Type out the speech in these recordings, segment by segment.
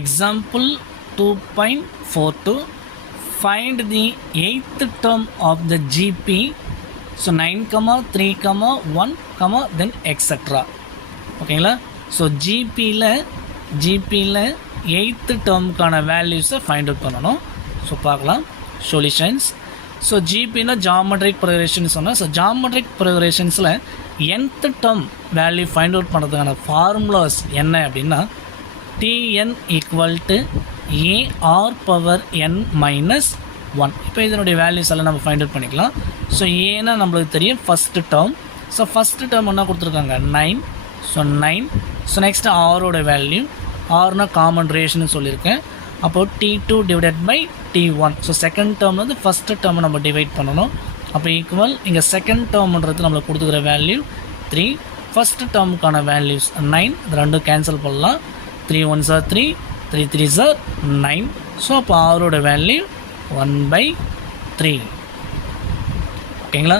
Example 2.42, find the 8th term of the GP. So 9, 3, 1, then etc. ஓகேங்களா? So ஜிபியில் 8th டேர்முக்கான வேல்யூஸை find out பண்ணணும். ஸோ பார்க்கலாம் சொல்யூஷன்ஸ். ஸோ ஜிபின்னா ஜாமெட்ரிக் ப்ரொக்ரெஷன் சொன்னால், ஸோ ஜாமெட்ரிக் ப்ரொக்ரெஷன்ஸில் nth term value find out பண்ணுறதுக்கான ஃபார்முலாஸ் என்ன அப்படின்னா Tn equal to AR power n minus 1. இப்போ இதனுடைய வேல்யூஸ் எல்லாம் நம்ம ஃபைண்ட் அவுட் பண்ணிக்கலாம். ஸோ ஏன்னா நம்மளுக்கு தெரியும் first term. So first term என்ன கொடுத்துருக்காங்க 9. ஸோ 9. ஸோ நெக்ஸ்ட்டு ஆரோட வேல்யூ, ஆர்னா காமன் ரேஷன்னு சொல்லியிருக்கேன். அப்போது T2 divided by T1. So second term வந்து ஃபஸ்ட்டு டேர்மை நம்ம டிவைட் பண்ணணும். அப்போ ஈக்குவல் இங்கே செகண்ட் டேர்ம்ன்றது நம்மளுக்கு கொடுத்துக்கிற வேல்யூ 3. ஃபஸ்ட்டு டேர்முக்கான வேல்யூஸ் 9. இது ரெண்டும் கேன்சல் பண்ணலாம். 3 1s are 3, 3 3s are 9. So அப்போ ஆரோட வேல்யூ 1/3. ஓகேங்களா?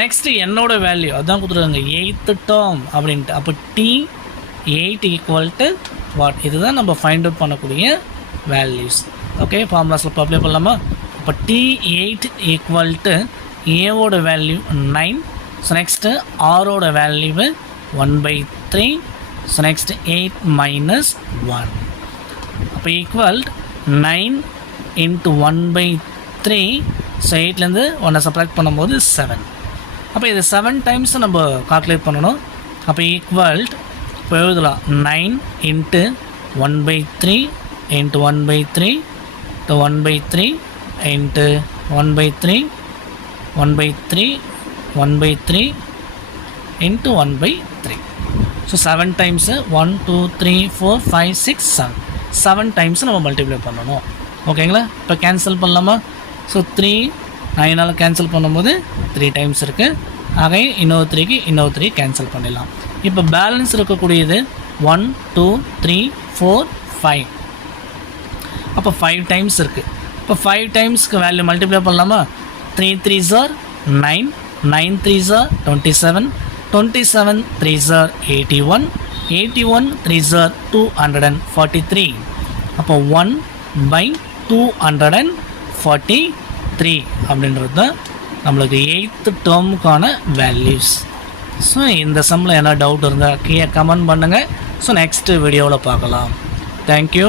நெக்ஸ்ட்டு என்னோட வேல்யூ அதுதான் கொடுத்துருக்காங்க 8th டேர்ம் அப்படின்ட்டு. அப்போ T8 ஈக்குவல் டு வாட்? இதுதான் நம்ம ஃபைண்ட் அவுட் பண்ணக்கூடிய வேல்யூஸ். ஓகே, ஃபார்முலாஸில் அப்ளை பண்ணலாமா? இப்போ T8 ஈக்குவல் டு ஏவோட வேல்யூ 9. ஸோ நெக்ஸ்ட்டு ஆரோட வேல்யூ 1/3. So next 8 minus 1. அப்போ ஈக்குவல் 9 இன்ட்டு 1/3. ஸோ 8லேருந்து 1 சப்ராக்ட் பண்ணும்போது 7. அப்போ இது 7 டைம்ஸ் நம்ம கால்குலேட் பண்ணணும். அப்போ ஈக்குவல் இப்போ எழுதலாம் 9 into 1/3 into 1/3 to 1/3 into 1/3 1/3 1/3 into 1/3. So 7 times 1 2 3 4 5 6 7 times நம்ம மல்டிப்ளை பண்ணணும். ஓகேங்களா? இப்போ கேன்சல் பண்ணலாமா? ஸோ 3 9ஆல் கேன்சல் பண்ணும்போது 3 டைம்ஸ் இருக்குது. ஆக இன்னொரு 3க்கு இன்னொரு 3 கேன்சல் பண்ணிடலாம். இப்போ பேலன்ஸ் இருக்கக்கூடியது 1 2 3 4 5. அப்போ 5 டைம்ஸ் இருக்குது. இப்போ 5 டைம்ஸ்க்கு வேல்யூ மல்டிப்ளை பண்ணலாமா? 3 3s are 9, 9 3s are 27, 27 3s are 81, 81 3s are 243. அப்போ 1/243 அப்படின்றது தான் நம்மளுக்கு 8th டேர்முக்கான வேல்யூஸ். ஸோ இந்த சம்மில் என்ன டவுட் இருந்தால் கீழே கமெண்ட் பண்ணுங்கள். ஸோ நெக்ஸ்ட்டு வீடியோவில் பார்க்கலாம். தேங்க்யூ.